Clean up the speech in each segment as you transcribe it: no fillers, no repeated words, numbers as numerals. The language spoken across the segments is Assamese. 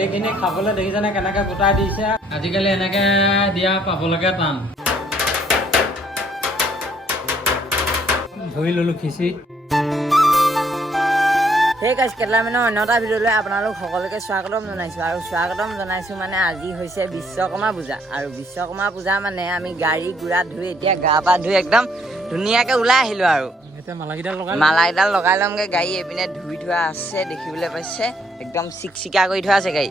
এইখিনি খাবলৈ দেখিছেনে কেনেকৈ গোটাই দিছে। আজিকালি এনেকৈ দিয়া পাবলৈকে টান। ধুই ল'লোঁ খিচি। সেই গাইজ কেটলামেনৰ অন্য এটা ভিডিঅ'লৈ আপোনালোক সকলোকে স্বাগতম জনাইছোঁ। আৰু স্বাগতম জনাইছোঁ মানে আজি হৈছে বিশ্বকৰ্মা পূজা। আৰু বিশ্বকৰ্মা পূজা মানে আমি গাড়ী গুড়া ধুই এতিয়া গা পা ধুই একদম ধুনীয়াকৈ ওলাই আহিলোঁ। আৰু এতিয়া মালাকেইডাল লগাই ল'মগৈ। গাড়ী এইপিনে ধুই থোৱা আছে, দেখিবলৈ পাইছে একদম চিকচিকা কৰি থোৱা আছে গাড়ী।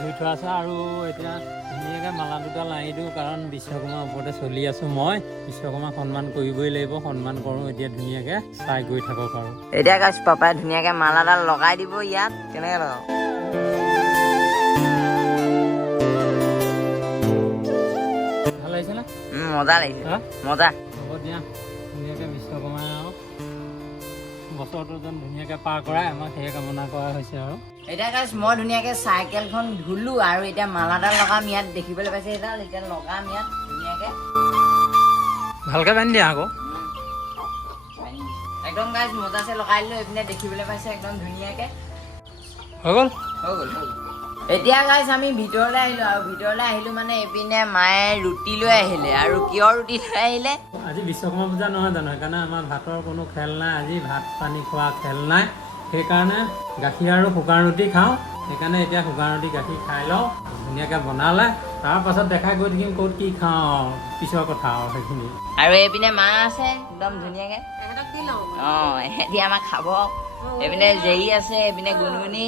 ধুই থোৱা আছে আৰু এতিয়া ধুনীয়াকৈ মালা দুটা লাৰি দিওঁ, কাৰণ বিশ্বকৰ্মাৰ ওপৰতে চলি আছোঁ মই। বিশ্বকৰ্মাক সন্মান কৰিবই লাগিব, সন্মান কৰোঁ। এতিয়া ধুনীয়াকৈ চাই গৈ থাকক। আৰু এতিয়া গাইজ পাপাই ধুনীয়াকৈ মালাডাল লগাই দিব। ইয়াত কেনেকৈ লগাওঁ? ভাল লাগিছেনে? মজা লাগিছে, মজা। হ'ব দিয়া, ধুনীয়াকৈ বিশ্বকৰ্মাই আৰু বছৰটো যেন ধুনীয়াকৈ পাৰ কৰাই আমাক সেয়ে কামনা কৰা হৈছে। আৰু এতিয়া গাইজ মই ধুনীয়াকৈ চাইকেলখন ধুলোঁ আৰু এতিয়া মালাডাল লগাম। ইয়াত দেখিবলৈ পাইছে এইডাল, এতিয়া লগাম ইয়াত ধুনীয়াকৈ। ভালকৈ বান্ধি দিয়া আকৌ। একদম গাইজ মজাছে লগাই দিলোঁ। এইপিনে দেখিবলৈ পাইছে একদম ধুনীয়াকৈ হৈ গ'ল। এতিয়া গাইজ আমি ভিতৰলৈ আহিলোঁ। আৰু ভিতৰলৈ আহিলোঁ মানে এইপিনে মায়ে ৰুটি লৈ আহিলে। আৰু কিহৰ ৰুটি লৈ আহিলে? আজি বিশ্বকৰ্মা পূজা নহয় জানো, সেইকাৰণে আমাৰ ভাতৰ কোনো খেল নাই। আজি ভাত পানী খোৱা খেল নাই, সেইকাৰণে গাখীৰ আৰু শুকান ৰুটি খাওঁ। সেইকাৰণে এতিয়া শুকান ৰুটি গাখীৰ খাই লওঁ। ধুনীয়াকৈ বনালে তাৰপাছত দেখাই গৈ থাকিম ক'ত কি খাওঁ, পিছৰ কথা আৰু সেইখিনি। আৰু এইপিনে মা আছে একদম ধুনীয়াকৈ। অঁ, এহেঁতি আমাক খাব। এইপিনে জেৰি আছে, এইপিনে গুণগুণি।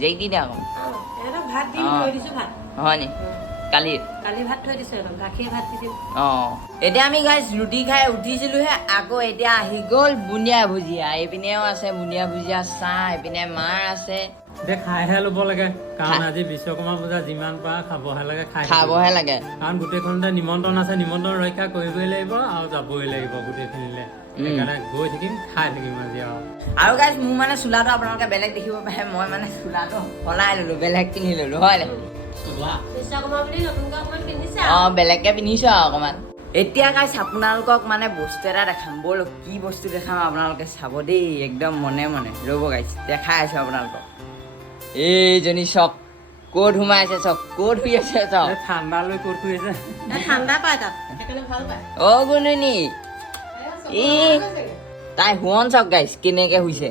জেৰি দি দে আকৌ। হয় নি? কালি ভাত থৈ দিছোঁ, গাখীৰ ভাত দি দিম। অঁ, এতিয়া আমি গাইজ ৰুটি খাই উঠিছিলোঁহে। আকৌ এতিয়া আহি গ'ল বুন্দিয়া ভুজিয়া। এইপিনেও আছে বুন্দিয়া ভুজিয়া, চাহ। এইপিনে মাৰ আছে। এতিয়া খাইহে ল'ব লাগে, কাৰণ আজি বিশ্বকৰ্মা পূজা যিমান পাৰা খাবহে লাগে, খাবহে লাগে। কাৰণ গোটেইখনতে নিমন্ত্ৰণ আছে, নিমন্ত্ৰণ ৰক্ষা কৰিবই লাগিব আৰু যাবই লাগিব গোটেইখিনিলে। সেইকাৰণে গৈ থাকিম, খাই থাকিম আজি। আৰু গাইজ মোৰ মানে চোলাটো আপোনালোকে বেলেগ দেখিব পাৰে। মই মানে চোলাটো সলাই ল'লোঁ, বেলেগ পিন্ধি ল'লোঁ। হয় অঁ, বেলেগকৈ পিন্ধিছোঁ আৰু অকণমান। এতিয়া গাইজ আপোনালোকক মানে বস্তু এটা দেখাম। ব'ল, কি বস্তু দেখাম আপোনালোকে চাব দেই, একদম মনে মনে। ৰ'ব গাইজ, দেখাই আছোঁ আপোনালোকক। এইজনী চক ক'ত সোমাইছে, চক ক'ত শুই আছে, চক ঠাণ্ডা লৈ ক'ত শুই আছে। ঠাণ্ডা পায় তাত, সেইকাৰণে ভাল পায়। অ' গুণুনি, তাই শুৱন চক গাইজ কেনেকৈ শুইছে।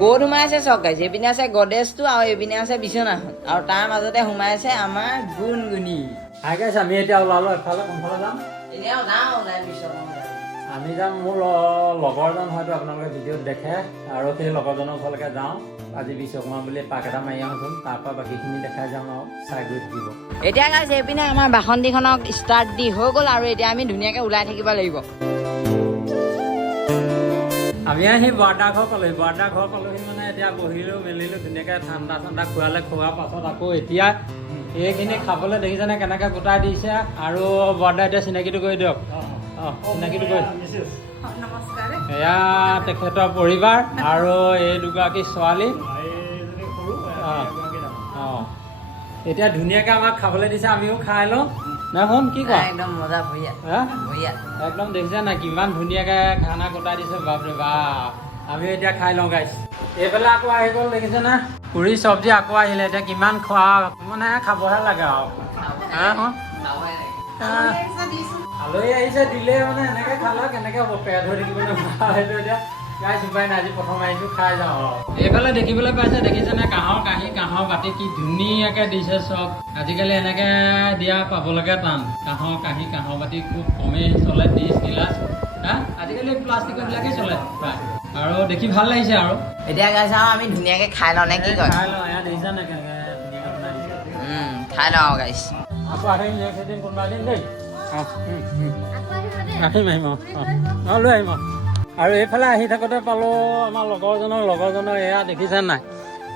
ক'ত সোমাই আছে চক গাইজ। এইপিনে আছে গডেজটো আৰু এইপিনে আছে বিচনাখন, আৰু তাৰ মাজতে সোমাই আছে আমাৰ গুণগুণি। হাই গাইজ, আমি এতিয়া ওলালোঁ এফালে। কোনফালে যাম? এনেও যাওঁ ওলাই বিশ্বকৰ্মা। আমি যাম, মোৰ লগৰজন হয়তো আপোনালোকে ভিডিঅ'ত দেখে, আৰু সেই লগৰজনৰ ওচৰলৈকে যাওঁ। আজি বিশ্বকৰ্মা বুলি পাক এটা মাৰি আহোঁচোন, তাৰপৰা বাকীখিনি দেখাই যাম আৰু চাই গৈ থাকিব। এতিয়া গাইজ এইপিনে আমাৰ বাসন্তীখনক ষ্টাৰ্ট দি হৈ গ'ল। আৰু এতিয়া আমি ধুনীয়াকৈ ওলাই থাকিব লাগিব। আমি আহি বৰদাৰ ঘৰ পালোহি। বৰদাৰ ঘৰ পালোহি মানে এতিয়া বহিলোঁ মেলিলোঁ ধুনীয়াকৈ, ঠাণ্ডা খোৱালে। খোৱাৰ পাছত আকৌ এতিয়া এইখিনি খাবলৈ দেখিছেনে কেনেকৈ গোটাই দিছে। আৰু বৰদাই এতিয়া চিনাকিটো কৰি দিয়ক। অঁ, চিনাকিটো কৰি। এয়া তেখেতৰ পৰিবাৰ আৰু এই দুগৰাকী ছোৱালী। অঁ, এতিয়া ধুনীয়াকৈ আমাক খাবলৈ দিছে, আমিও খাই লওঁ। নাই শুন, কি কোৱা? একদম মজা, ভৰিয়া ভৰিয়া একদম দেখিছে নাই কিমান ধুনীয়াকৈ খানা গোটাই দিছে। বাপৰে বাপ, আমি এতিয়া খাই লওঁ গাইছ। এইফালে আকৌ আহি গ'ল দেখিছে না, পুৰি চব্জি আকৌ আহিলে। এতিয়া কিমান খোৱা মানে খাবহে লাগে আৰু। আলহী আহিছে দিলে মানে এনেকৈ খালে কেনেকৈ হ'ব, পেট হৈ থাকিব নহয়। সেইটো এতিয়া গাইছ উপায় নাই, আজি প্ৰথম আহিছোঁ, খাই যাওঁ আৰু। এইফালে দেখিবলৈ পাইছে দেখিছেনে কাঁহৰ কাঁহী, কাঁহৰ বাতি কি ধুনীয়াকৈ দিছে চব। আজিকালি এনেকৈ দিয়া পাবলৈকে টান। কাঁহৰ কাঁহী, কাঁহৰ বাতি খুব কমেই চলে, ডিছ গিলাচ। আজিকালি প্লাষ্টিকৰবিলাকেই চলে প্ৰায়। আৰু দেখি ভাল লাগিছে। আৰু এতিয়া গাইছ আৰু আমি ধুনীয়াকৈ খাই লওঁ নে কি কয়? খাই লওঁ। এয়া দেখিছা নাই কেনেকৈ ধুনীয়াকৈ বনাই দিছে। খাই লওঁ গাইছ। আকৌ আহিম নেক্সট এদিন কোনোবা এদিন দেই। আহিম অঁ, লৈ আহিম। আৰু এইফালে আহি থাকোঁতে পালোঁ আমাৰ লগৰজনৰ এয়া দেখিছে নাই,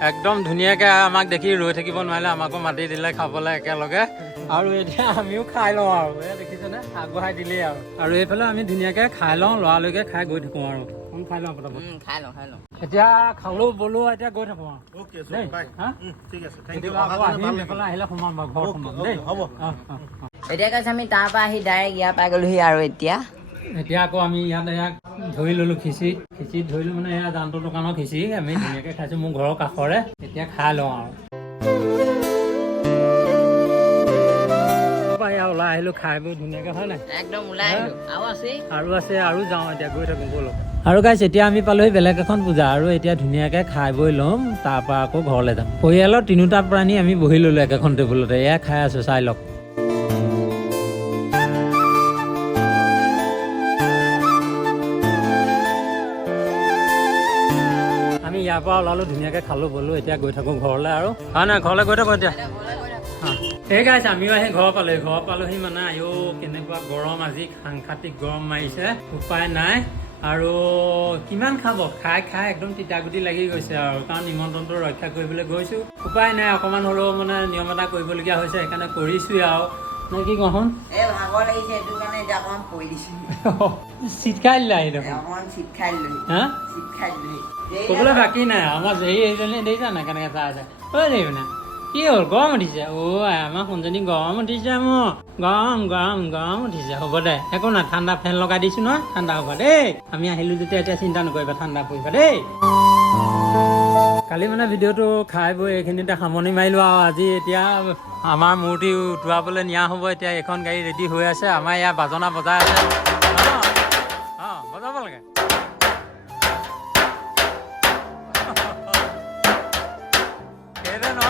একদম ধুনীয়াকৈ আমাক দেখি ৰৈ থাকিব নোৱাৰিলে, আমাকো মাতি দিলে খাবলৈ একেলগে। আৰু এতিয়া আমিও খাই লওঁ আৰু। এয়া দেখিছেনে, আগবঢ়াই দিলেই আৰু। আৰু এইফালে আমি ধুনীয়াকৈ খাই লওঁ, লৰালৈকে খাই গৈ থাকোঁ আৰু। খাই লওঁ পটাপট। খাই লওঁ। এতিয়া খালোঁ বলো, এতিয়া গৈ থাকোঁ আৰু দেই। আকৌ আহিম, এইফালে আহিলে সোমাম বাৰু, ঘৰত সোমাম দেই। হ'ব। এতিয়া গাইছ আমি তাৰ পৰা আহি ডাইৰেক্ট ইয়াৰ পাই গ'লোহি। আৰু এতিয়া এতিয়া আকৌ আমি ইয়াত ইয়াক ধৰি ল'লোঁ খিচিৰিত ধৰিলোঁ মানে এয়া জানটোৰ দোকানৰ খিচিৰি আমি ধুনীয়াকৈ খাইছোঁ মোৰ ঘৰৰ কাষৰে এতিয়া খাই লওঁ আৰু ওলাই আহিলোঁ খাই বৈ ধুনীয়াকৈ হয় নাই একদম ওলাই আহিলো আৰু আছে আৰু যাওঁ এতিয়া গৈ থাকোঁ ব'লক আৰু গাইছ এতিয়া আমি পালোহি বেলেগ এখন পূজা আৰু এতিয়া ধুনীয়াকৈ খাই বৈ ল'ম তাৰপৰা আকৌ ঘৰলৈ যাম পৰিয়ালৰ তিনিওটা প্ৰাণী আমি বহি ল'লোঁ একেখন টেবুলতে এয়া খাই আছোঁ চাই লওক আমি ইয়াৰ পৰা ওলালোঁ ধুনীয়াকৈ খালোঁ ব'লোঁ এতিয়া গৈ থাকোঁ ঘৰলৈ আৰু হয় নাই ঘৰলৈ গৈ থাকোঁ এতিয়া সেই গাইছে আমিও আহি ঘৰ পালোহি মানে আইও কেনেকুৱা গৰম আজি সাংঘাতিক গৰম মাৰিছে উপায় নাই আৰু কিমান খাব খাই একদম তিতাগুটি লাগি গৈছে আৰু কাৰণ নিমন্ত্ৰণটো ৰক্ষা কৰিবলৈ গৈছোঁ উপায় নাই অকণমান হ'লেও মানে নিয়ম এটা কৰিবলগীয়া হৈছে সেইকাৰণে কৰিছোঁৱে আৰু নে কি কওঁ ভাগৰ লাগিছে সেইটো কাৰণে এতিয়া অকণমান পৰি দিছোঁ চিট খাই দিলা আহি দেখোন অকণমান চিট খাই দিলোঁ হা চিট খাই দিলোঁ ক'বলৈ বাকী নাই আমাৰ হেৰি এইজনী দেখিছা নাই কেনেকৈ চাই আছে ঐ দেই মানে কি হ'ল গৰম উঠিছে আমাৰ সোণজনী গৰম উঠিছে মোৰ গৰম উঠিছে হ'ব দে একো নাই ঠাণ্ডা ফেন লগাই দিছোঁ নহয় ঠাণ্ডা হ'ব দেই আমি আহিলোঁ যেতিয়া এতিয়া চিন্তা নকৰিবা ঠাণ্ডা পৰিবা দেই কালি মানে ভিডিঅ'টো খাই বৈ এইখিনিতে সামৰণি মাৰিলোঁ আৰু আজি এতিয়া আমাৰ মূৰ্তি উঠোৱাবলৈ নিয়া হ'ব এতিয়া এইখন গাড়ী ৰেডি হৈ আছে আমাৰ ইয়াত বাজনা বজাই আছে বজাব লাগে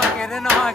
কেলে নহয়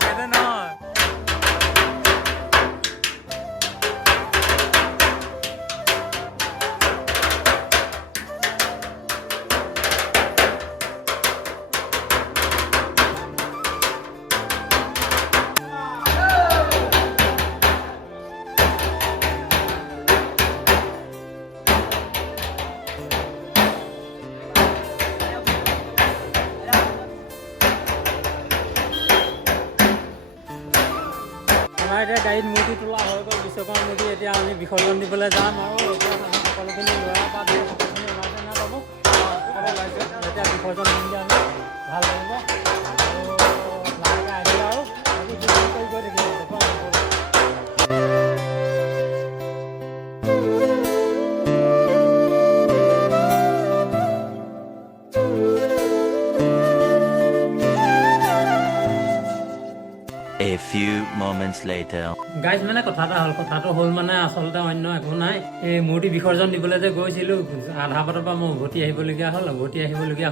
এতিয়া গাড়ীত মূৰ্তি তোলা হৈ গ'ল বিশ্বকৰ্মা মূৰ্তি এতিয়া আমি বিসৰ্জন দিবলৈ যাম আৰু এতিয়া আমি সকলোখিনি ল'ৰা পৰা ধৰি সকলোখিনি ওলাইছে নাই পাব ওলাইছে এতিয়া বিসৰ্জন দিম আমি ভাল লাগিব আৰু লাহেকৈ আহিলে আৰু আজি কৰি গৈ থাকিব A few moments later. Guys মানে কথাটো হ'ল মানে আচলতে অন্য একো নাই এই মূৰ্তি বিসৰ্জন দিবলৈ যে গৈছিলোঁ আধা বাটৰ পৰা মই উভতি আহিবলগীয়া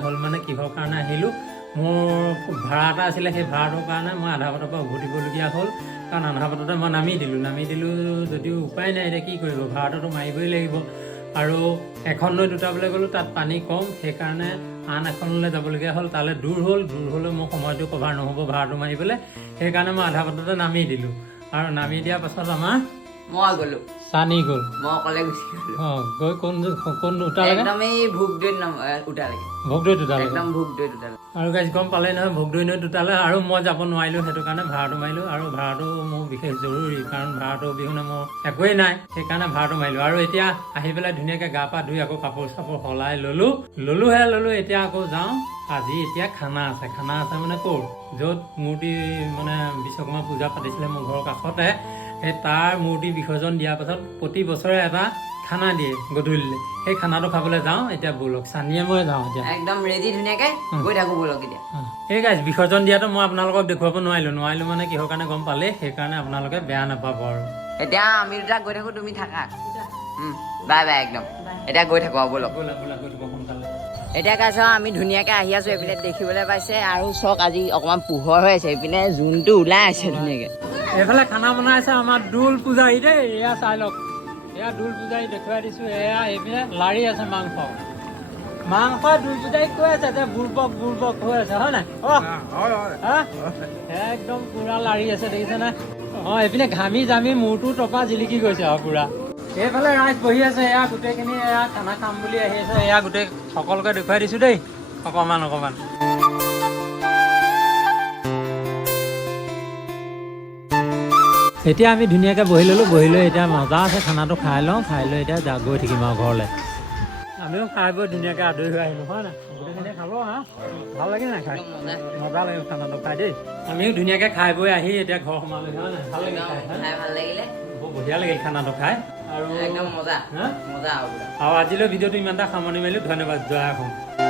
হ'ল মানে কিহৰ কাৰণে আহিলোঁ মোৰ ভাড়া এটা আছিলে সেই ভাড়াটোৰ কাৰণে মই আধা বাটৰ পৰা উভতিবলগীয়া হ'ল কাৰণ আধা বাটতে মই নামি দিলোঁ যদিও উপায় নাই এতিয়া কি কৰিব ভাড়াটোতো মাৰিবই লাগিব আৰু এখন নৈ দুটাবলৈ গ'লোঁ তাত পানী কম সেইকাৰণে আন এখনলৈ যাবলগীয়া হ'ল তালৈ দূৰ হ'লে মোৰ সময়টো কভাৰ নহ'ব ভাড়াটো মাৰিবলৈ সেইকাৰণে মই আধা বাটতে নামি দিলোঁ আৰু নামি দিয়াৰ পাছত আমাৰ মই গ'লো চানি গ'ল মই অকলে গুচি গ'লো গৈ কোন উঠালে একদম এই ভোগদৈত উঠালে ভোগদৈত উঠালে একদম ভোগদৈত উঠালে আৰু গাইজ গম পালে নহয় ভোগদৈ নৈত উঠালে আৰু মই যাব নোৱাৰিলোঁ সেইটো কাৰণে ভাড়াটো মাৰিলোঁ আৰু ভাড়াটো মোৰ বিশেষ জৰুৰী কাৰণ ভাড়াটো অবিহনে মোৰ একোৱেই নাই সেইকাৰণে ভাড়াটো মাৰিলোঁ আৰু এতিয়া আহি পেলাই ধুনীয়াকৈ গা পা ধুই আকৌ কাপোৰ চাপোৰ সলাই ল'লোঁ এতিয়া আকৌ যাওঁ আজি এতিয়া খানা আছে মানে ক'ৰ য'ত মূৰ্তি মানে বিশ্বকৰ্মা পূজা পাতিছিলে মোৰ ঘৰৰ কাষতে সেই তাৰ মূৰ্তি বিসৰ্জন দিয়াৰ পাছত প্ৰতি বছৰে এটা খানা দিয়ে গধূলিলৈ সেই খানাটো খাবলৈ যাওঁ এতিয়া ব'লক চানিয়ে মই যাওঁ এতিয়া একদম ৰেডি ধুনীয়াকৈ গৈ থাকোঁ ব'লক এতিয়া এই গাইজ বিসৰ্জন দিয়াটো মই আপোনালোকক দেখুৱাব নোৱাৰিলোঁ মানে কিহৰ কাৰণে গম পালে সেইকাৰণে আপোনালোকে বেয়া নাপাব আৰু এতিয়া আমি দুটা গৈ থাকোঁ তুমি থাকা বাই একদম এতিয়া গৈ থাকোঁ আৰু ব'লক গৈ থাকো সোনকালে এতিয়া কাইছ আমি ধুনীয়াকৈ আহি আছোঁ এইপিনে দেখিবলৈ পাইছে আৰু চক আজি অকণমান পোহৰ হৈ আছে এইপিনে জোনটো ওলাই আছে ধুনীয়াকৈ এইফালে খানা বনাইছে আমাৰ দোল পূজাৰী দেই এয়া চাই লওক এয়া দোল পূজাৰী দেখুৱাই দিছোঁ এয়া এইপিনে লাৰি আছে মাংস দোল পূজাৰীক কৈ আছে যে বুৰ্বক হৈ আছে হয় নাই একদম পুৰা লাৰি আছে দেখিছেনে এইপিনে ঘামি জামি মূৰটো টপা জিলিকি গৈছে আৰু পুৰা এইফালে ৰাইজ বহি আছে এয়া গোটেইখিনি এয়া খানা খাম বুলি আহি আছে এয়া গোটেই সকলোকে দেখুৱাই দিছোঁ দেই অকণমান এতিয়া আমি ধুনীয়াকৈ বহি লৈ এতিয়া মজা আছে খানাটো খাই লওঁ এতিয়া গৈ থাকিম আৰু ঘৰলৈ আমিও খাই বৈ ধুনীয়াকৈ আদৰি হৈ আহিলোঁ হয় নাই গোটেইখিনিয়ে খাব হা ভাল লাগিল নাই খাই মজা লাগিল খানাটো খাই দেই আমিও ধুনীয়াকৈ খাই বৈ আহি এতিয়া ঘৰ সোমালোঁ হয় নাই ভাল লাগিল ভাল লাগিলে বৰ বঢ়িয়া লাগিল খানাটো খাই আৰু একদম মজা হা মজা হ'ব পুৰা আৰু আজিলৈ ভিডিঅ'টো ইমানটা সামৰণি মাৰিলোঁ ধন্যবাদ জয় অসম